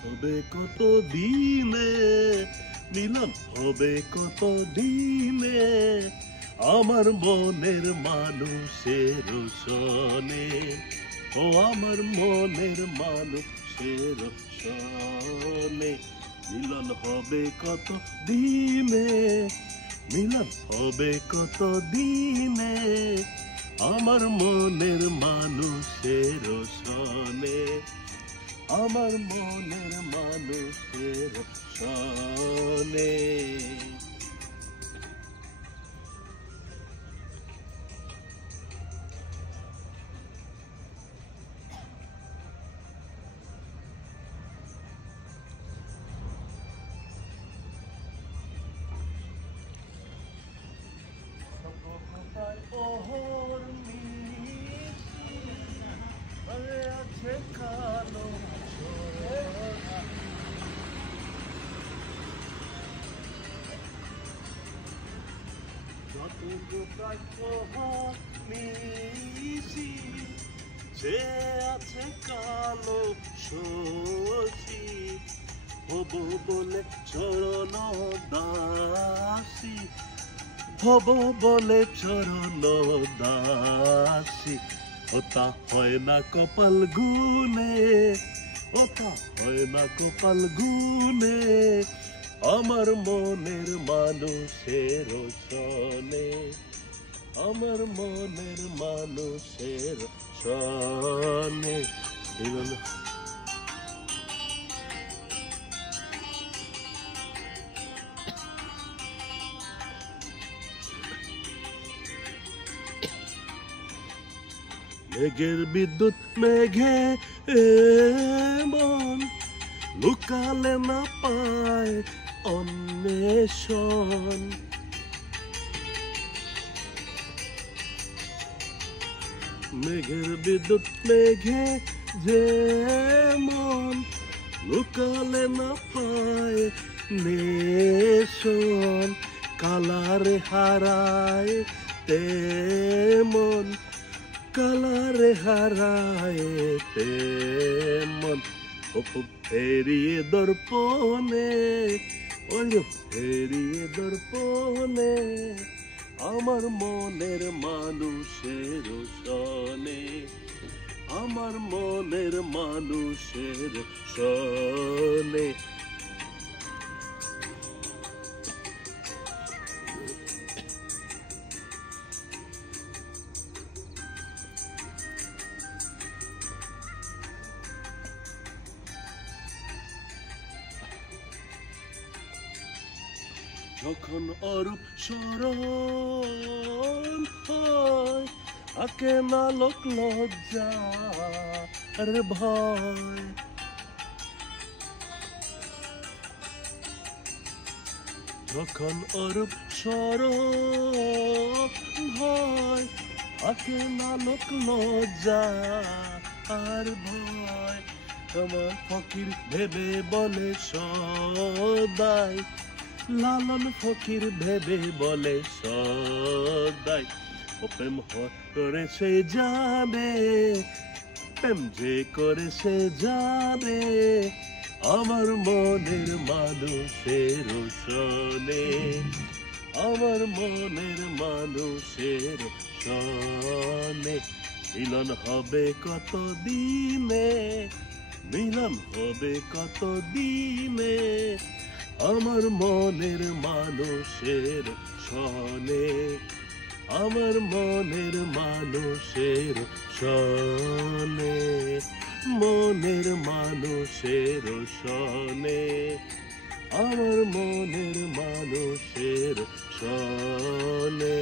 হবে কত দিনে, মিলন হবে কত দিনে, আমার মনের মানুষের সনে, ও আমার মনের মানুষের সনে, মিলন হবে কত দিনে, মিলন হবে কত দিনে, আমার মনের মানুষের সনে, আমার মনের মানুষের সনে। ওহর মিশি আছে কালো যত গোটায় ওহর মিশি যে আছে কালো শশী, হব বলে চরণ দাসী, হব বলে চরণ দাসী, ওটা হয় না কপাল গুনে, ওটা হয় না কপাল গুনে, আমার মনের মানুষের সনে, আমার মনের মানুষের সনে। মেঘের বিদ্যুৎ মেঘে মন লুকালে না পায় অন্বেষণ, মেঘের বিদ্যুৎ মেঘে যে মন লুকালে না পায় নেশন, কালারে হারায় তেমন, কালারে হারায় তেমন, ফেরিয়ে দর্পণে, ওই ফেরিয়ে দর্পণে, আমার মনের মানুষের সনে, আমার মনের মানুষের সনে। যখন অরূপ স্মরণ হয়, আকে না লোক লজ্জা আর ভয়, যখন অরূপ স্মরণ হয়, আকে না লোক লজ্জা আর ভয়, আমার ফকির ভেবে বলে সদাই, লালন ফকির ভেবে বলে সদাই, ও প্রেম করেছে জানে, প্রেম যে করেছে জানে, আমার মনের মানুষের সনে, আমার মনের মানুষের সনে, মিলন হবে কত দিনে, মিলন হবে কত দিনে, আমার মনের মানুষের সনে, আমার মনের মানুষের সনে, মনের মানুষের সনে, আমার মনের মানুষের সনে।